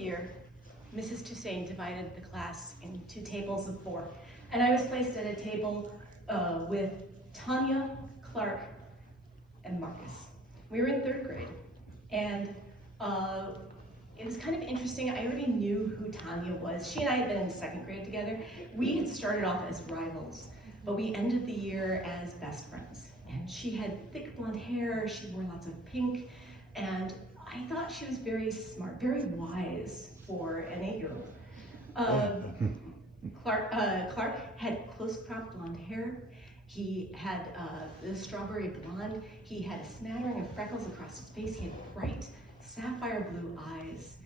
year, Mrs. Toussaint divided the class into tables of 4. And I was placed at a table with Tanya, Clark, and Marcus. We were in 3rd grade. And it was kind of interesting. I already knew who Tanya was. She and I had been in 2nd grade together. We had started off as rivals, but we ended the year as best friends. And she had thick blonde hair, she wore lots of pink, and I thought she was very smart, very wise for an 8-year-old. Clark had close cropped blonde hair. He had the strawberry blonde. He had a smattering of freckles across his face. He had bright sapphire blue eyes,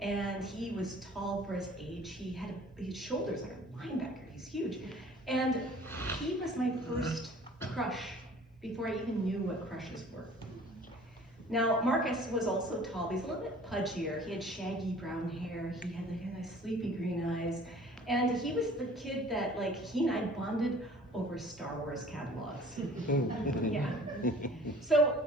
and he was tall for his age. He had shoulders like a linebacker. He's huge, and he was my first crush before I even knew what crushes were. Now, Marcus was also tall, but he's a little bit pudgier. He had shaggy brown hair. He had kind of sleepy green eyes, and he was the kid that he and I bonded over Star Wars catalogs. Yeah. So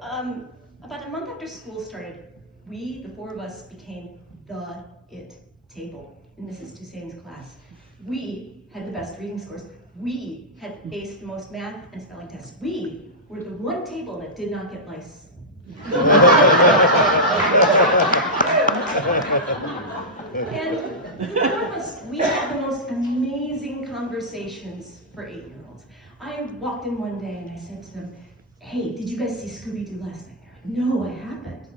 about a month after school started, we, the 4 of us, became the it table in Mrs. Toussaint's class. We had the best reading scores. We had aced the most math and spelling tests. We were the one table that did not get lice. And we had the most amazing conversations for 8-year-olds. I walked in one day and I said to them, "Hey, did you guys see Scooby-Doo last night?" "No, I haven't."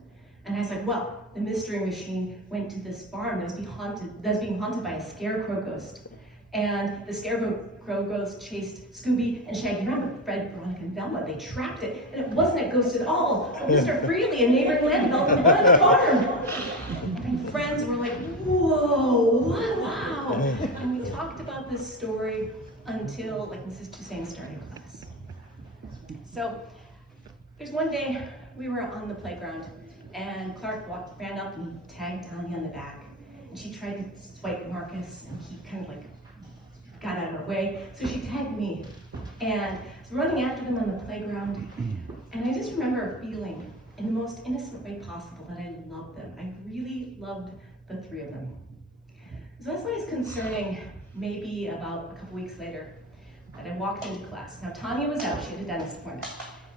And I was like, "Well, the Mystery Machine went to this farm that was being haunted by a scarecrow ghost. And the scarecrow ghost chased Scooby and Shaggy around, but Fred, Veronica, and Velma, they trapped it. And it wasn't a ghost at all. Mr. Freely, a neighboring land developer, bought the farm." And friends were like, "Whoa, wow." And we talked about this story until Mrs. Toussaint started class. So there's one day we were on the playground, and Clark ran up and tagged Tanya on the back. And she tried to swipe Marcus, and he kind of got out of her way. So she tagged me, and I was running after them on the playground. And I just remember feeling, in the most innocent way possible, that I loved them. I really loved the 3 of them. So that's why it's concerning, maybe about a couple weeks later, that I walked into class. Now Tanya was out, she had a dentist appointment.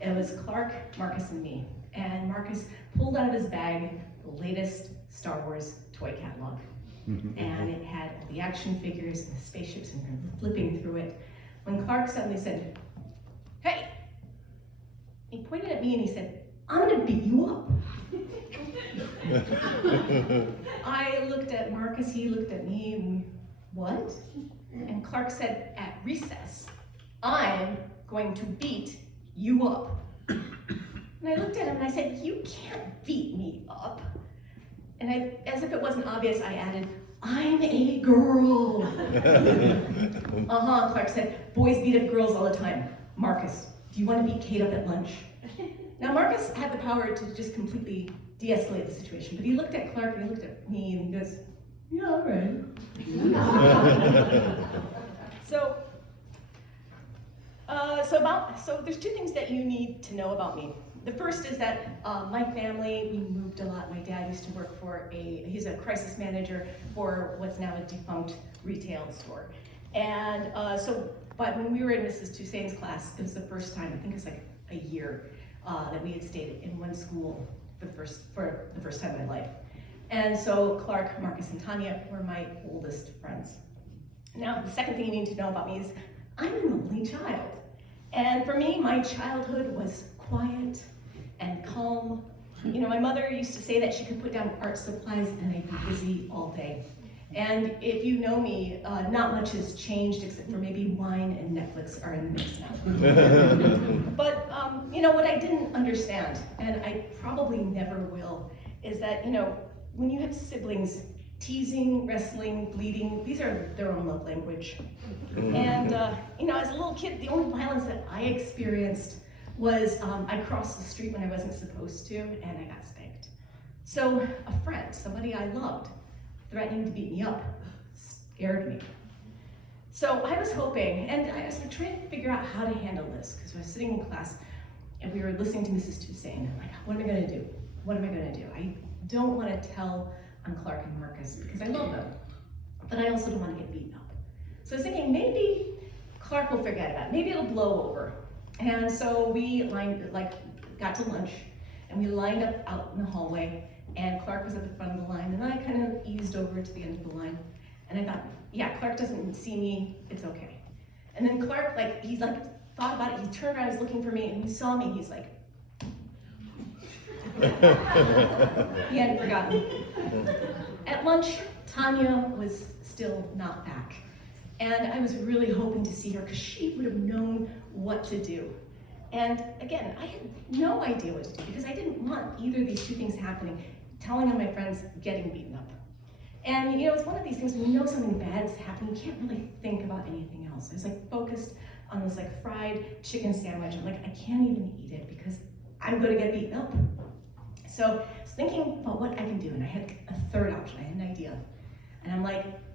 It was Clark, Marcus, and me. And Marcus pulled out of his bag the latest Star Wars toy catalog. And it had all the action figures and the spaceships, and we were flipping through it. When Clark suddenly said, "Hey!" He pointed at me and he said, "I'm gonna beat you up." I looked at Marcus, he looked at me, and what? And Clark said, "At recess, I'm going to beat you up." And I looked at him and I said, "You can't beat me up." And as if it wasn't obvious, I added, "I'm a girl." Clark said, "Boys beat up girls all the time. Marcus, do you want to beat Kate up at lunch?" Now Marcus had the power to just completely de-escalate the situation, but he looked at Clark and he looked at me and he goes, "Yeah, all right." So there's 2 things that you need to know about me. The first is that my family, we moved a lot. My dad used to work for he's a crisis manager for what's now a defunct retail store. And but when we were in Mrs. Toussaint's class, it was the first time, I think it was a year, that we had stayed in one school for the first time in my life. And so Clark, Marcus, and Tanya were my oldest friends. Now, the second thing you need to know about me is I'm an only child. And for me, my childhood was quiet and calm. My mother used to say that she could put down art supplies and I'd be busy all day. And if you know me, not much has changed except for maybe wine and Netflix are in the mix now. But what I didn't understand, and I probably never will, is that when you have siblings, teasing, wrestling, bleeding, these are their own love language. And as a little kid, the only violence that I experienced was I crossed the street when I wasn't supposed to, and I got spanked. So a friend, somebody I loved, threatening to beat me up, scared me. So I was hoping, and I was trying to figure out how to handle this, because I was sitting in class, and we were listening to Mrs. Toussaint. I'm like, what am I gonna do? What am I gonna do? I don't wanna tell on Clark and Marcus because I love them, but I also don't want to get beaten up. So I was thinking maybe Clark will forget about it. Maybe it'll blow over. And so we got to lunch and we lined up out in the hallway, and Clark was at the front of the line and I kind of eased over to the end of the line. And I thought, yeah, Clark doesn't see me, it's okay. And then Clark, he thought about it, he turned around, he's looking for me, and he saw me, he's like, he hadn't forgotten. At lunch, Tanya was still not back. And I was really hoping to see her because she would have known what to do. And again, I had no idea what to do because I didn't want either of these two things happening, telling on my friends, getting beaten up. And it's one of these things when you know something bad's happening, you can't really think about anything else. I was focused on this fried chicken sandwich. I'm I can't even eat it because I'm gonna get beaten up. So I was thinking about what I can do, and I had a third option, I had an idea. And I'm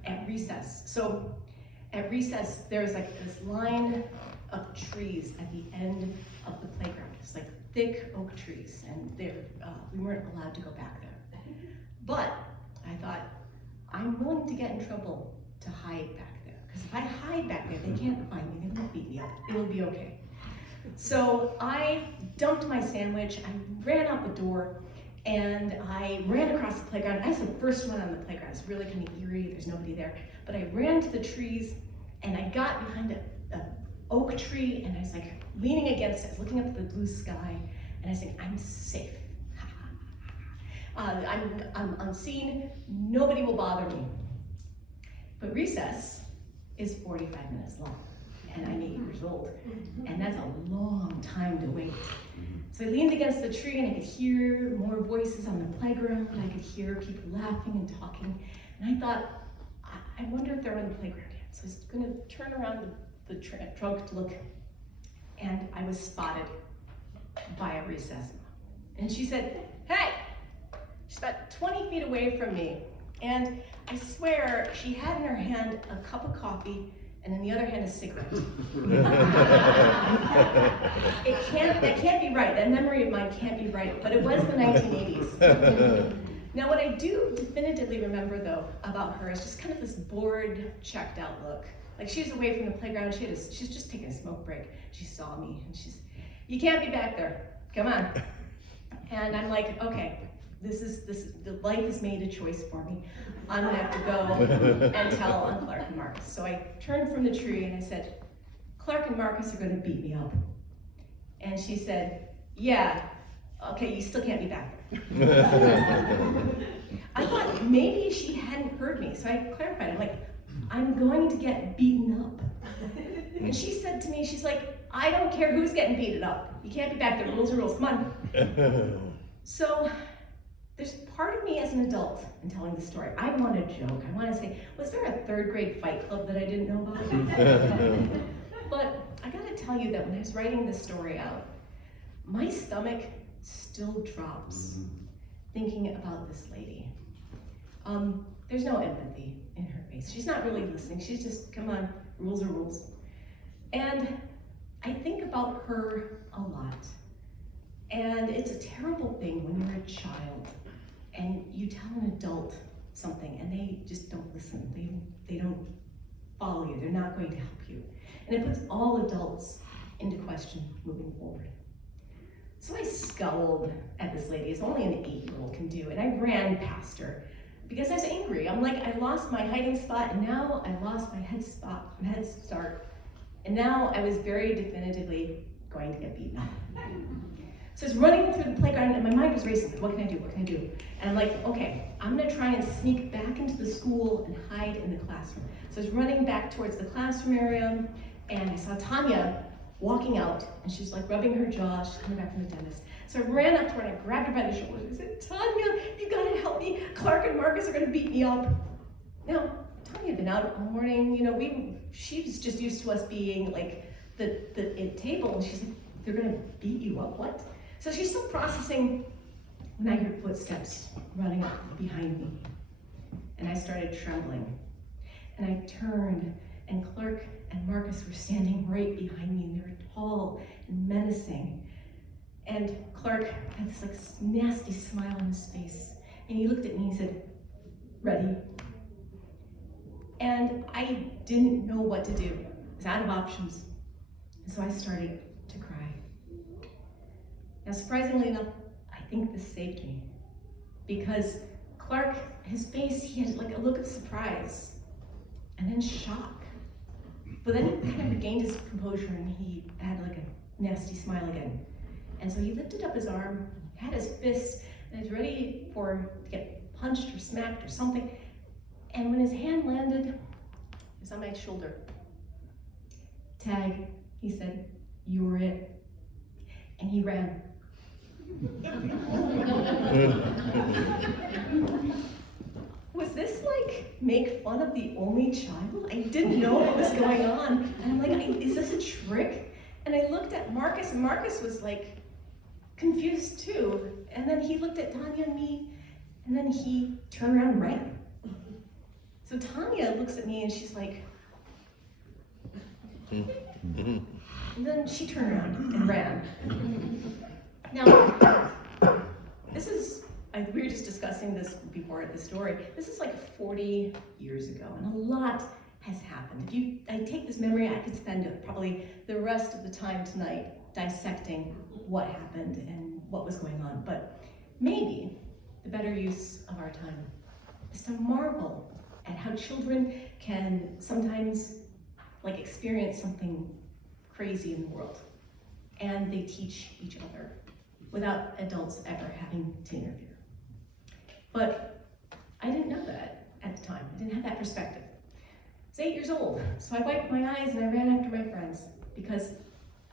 at recess. So at recess, there's this line of trees at the end of the playground. It's thick oak trees, and we weren't allowed to go back there. But I thought, I'm willing to get in trouble to hide back there. Because if I hide back there, they can't find me, they won't beat me up, it'll be okay. So I dumped my sandwich, I ran out the door, and I ran across the playground. I was the first one on the playground. It's really kind of eerie, there's nobody there. But I ran to the trees, and I got behind an oak tree, and I was leaning against it, I was looking up at the blue sky, and I was saying, I'm safe. I'm unseen, nobody will bother me. But recess is 45 minutes long, and I'm 8 years old, and that's a long time to wait. So I leaned against the tree and I could hear more voices on the playground, and I could hear people laughing and talking, and I thought, I wonder if they're on the playground yet. So I was gonna turn around the trunk to look, and I was spotted by a recess mom. And she said, hey! She's about 20 feet away from me, and I swear she had in her hand a cup of coffee and in the other hand a cigarette. That can't be right. That memory of mine can't be right, but it was the 1980s. Now what I do definitively remember though about her is just kind of this bored, checked out look. She was away from the playground, she's just taking a smoke break. She saw me and you can't be back there, come on. And I'm okay. This is the life has made a choice for me. I'm gonna have to go and tell on Clark and Marcus. So I turned from the tree and I said, Clark and Marcus are gonna beat me up. And she said, yeah, okay, you still can't be back there. I thought maybe she hadn't heard me, so I clarified. I'm going to get beaten up. And she said to me, she's I don't care who's getting beaten up. You can't be back there, rules are rules, come on. So there's part of me as an adult in telling the story. I want to joke. I want to say, was there a third grade fight club that I didn't know about? But I got to tell you that when I was writing this story out, my stomach still drops thinking about this lady. There's no empathy in her face. She's not really listening. She's just, come on, rules are rules. And I think about her a lot. And it's a terrible thing when you're a child and you tell an adult something and they just don't listen. They don't follow you. They're not going to help you. And it puts all adults into question moving forward. So I scowled at this lady, as only an 8-year-old can do, and I ran past her because I was angry. I'm I lost my hiding spot, and now I lost my head start, and now I was very definitively going to get beaten up. So I was running through the playground and my mind was racing. What can I do? What can I do? And I'm okay, I'm gonna try and sneak back into the school and hide in the classroom. So I was running back towards the classroom area and I saw Tanya walking out and she's rubbing her jaw. She's coming back from the dentist. So I ran up to her and I grabbed her by the shoulders and I said, Tanya, you gotta help me. Clark and Marcus are gonna beat me up. Now, Tanya had been out all morning. She was just used to us being the table, and she's they're gonna beat you up, what? So she's still processing when I heard footsteps running up behind me. And I started trembling. And I turned, and Clark and Marcus were standing right behind me, and they were tall and menacing. And Clark had this nasty smile on his face. And he looked at me and he said, ready. And I didn't know what to do. I was out of options. And so I started to cry. Now, surprisingly enough, I think this saved me. Because Clark, his face, he had like a look of surprise and then shock. But then he kind of regained his composure and he had like a nasty smile again. And so he lifted up his arm, had his fist, and was ready to get punched or smacked or something. And when his hand landed, it was on my shoulder. "Tag," he said, "you're it." And he ran. Was this like make fun of the only child? I didn't know what was going on. And I'm like, is this a trick? And I looked at Marcus, and Marcus was like confused too. And then he looked at Tanya and me, and then he turned around and ran. So Tanya looks at me and she's like, and then she turned around and ran. Now, this is, we were just discussing this before the story. This is like 40 years ago, and a lot has happened. If I take this memory, I could spend probably the rest of the time tonight dissecting what happened and what was going on. But maybe the better use of our time is to marvel at how children can sometimes like experience something crazy in the world, and they teach each other without adults ever having to interfere. But I didn't know that at the time. I didn't have that perspective. I was 8 years old, so I wiped my eyes and I ran after my friends because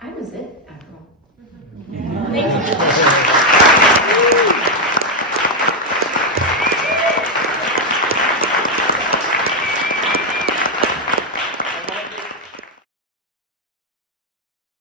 I was it after all. Thank you.